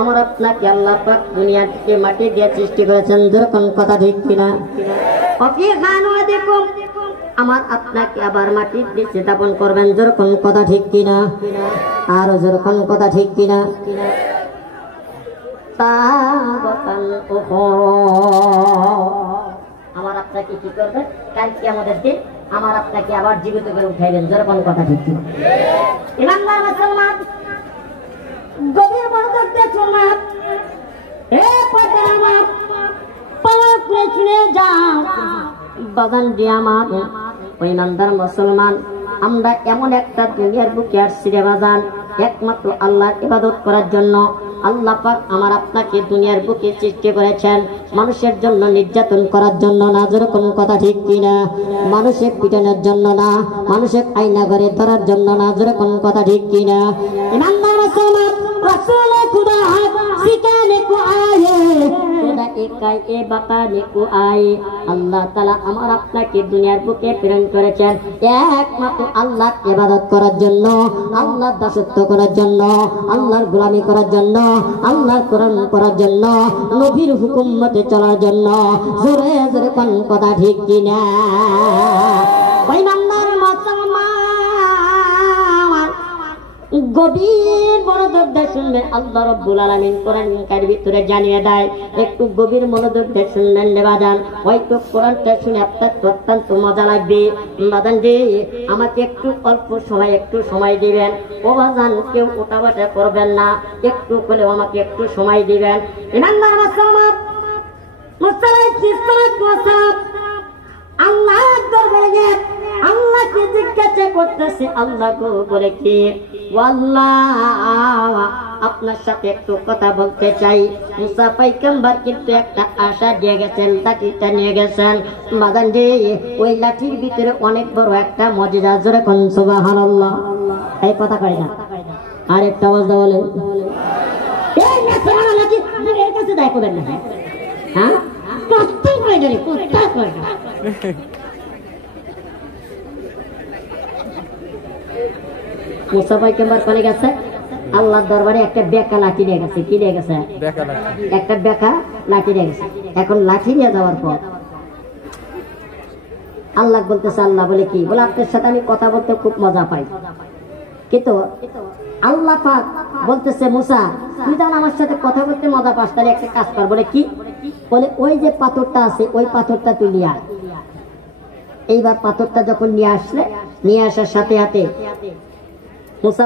আমার আপনাকে আল্লাহ পাক দুনিয়া থেকে মাটি দিয়ে সৃষ্টি করেছেন, যেরকম কথা ঠিক কিনা? আমার আপনাকে আবার মাটি দিয়ে স্থাপন করবেন, যেরকম কথা ঠিক কিনা? আর যেরকম কথা ঠিক কিনা? আমার আপনাকে কি করবেন? কাল কিয়ামতের দিন আমার আপনাকে আবার জীবিত করে উঠাইবেন, যেরকম কথা ঠিক কিনা? ইমানদার মুসলমান, গভীর মনোযোগ দিয়ে শুনবেন। বাগান দিয়ে আমার ওই ইমানদার মুসলমান, আমরা এমন একটা দুনিয়ার বুকে আসছি রে বাজান, একমাত্র আল্লাহর ইবাদত করার জন্য। আল্লাহ পাক আমার আপনাকে দুনিয়ার বুকে সৃষ্টি করেছেন মানুষের জন্য, নির্যাতন করার জন্য না, যেরকম কথা ঠিক কিনা? মানুষের পিটানোর জন্য না, মানুষের আয়না ঘরে ধরার জন্য না, যেরকম কথা ঠিক কিনা? ইমানদার মুসলমান, রাসূল খুদা সিখানে কো আয়ে, খুদা একাই এ বাতানে কো আয়ে। আল্লাহ তাআলা আমার আপনাকে দুনিয়ার বুকে প্রেরণ করেছেন একমাত্র আল্লাহর ইবাদত করার জন্য, আল্লাহর দাসত্ব করার জন্য, আল্লাহর গোলামি করার জন্য, আল্লাহর কোরআন পড়ার জন্য, নবীর হুকুম মতে চলার জন্য। জোরে জোরে কোন কথা ঠিক কিনা? ওই ইমানদার মুসলমান, গভীর মনোযোগ দিয়ে শুনবেন। আল্লাহ রাব্বুল আলামিন কোরআনের ভিতরে জানিয়ে দেয়, একটু গভীর মনোযোগ দিয়ে শুনবেন রে বাজান। হয়তো কোরআনটা শুনে আপনার অত্যন্ত মজা লাগবে। বাজান রে, আমাকে একটু অল্প সময় একটু সময় দিবেন। ও বাজান, কেউ ওঠাবাটা করবেন না, একটু হলেও আমাকে একটু সময় দিবেন। ইমানদার মুসলমান, আল্লাহ দরবারে আল্লাহকে জিজ্ঞাসা করতেছে, আল্লাহ গো বলে কি? আল্লাহ, আপনার সাথে একটু কথা বলতে চাই। মুসা পয়গম্বর কিন্তু একটা আশা দিয়ে গেছেন, লাঠিটা নিয়ে গেছেন। বাদান রে, ওই লাঠির ভিতরে অনেক বড় একটা মুজিজা, জোরে কোন সুবহানাল্লাহ। এই কথা কয় না, আর একটা আওয়াজ দাও বলে, এই না সারা লাঠি এর কাছে দায় করবেন না। হ্যাঁ, কষ্ট কয় না রে, কষ্ট কয় না। মুসা পয়গম্বর কোনে গেছে? আল্লাহর দরবারে একটা বেকা লাঠি নিয়ে গেছে। কি নিয়ে গেছে? একটা বেকা লাঠি নিয়ে গেছে। এখন লাঠি নিয়ে যাওয়ার পর আল্লাহ বলতেছে, আল্লাহ বলে কি? বলে আপনার সাথে আমি কথা বলতে খুব মজা পাই। কিন্তু আল্লাহ পাক বলতেছে, মুসা তুই যখন আমার সাথে কথা বলতে মজা পাস, তাহলে একটা কাজ কর। বলে কি? বলে ওই যে পাথরটা আছে, ওই পাথরটা তুই নিয়ে আয়। এইবার পাথরটা যখন নিয়ে আসলে, নিয়ে আসার সাথে সাথে মুসা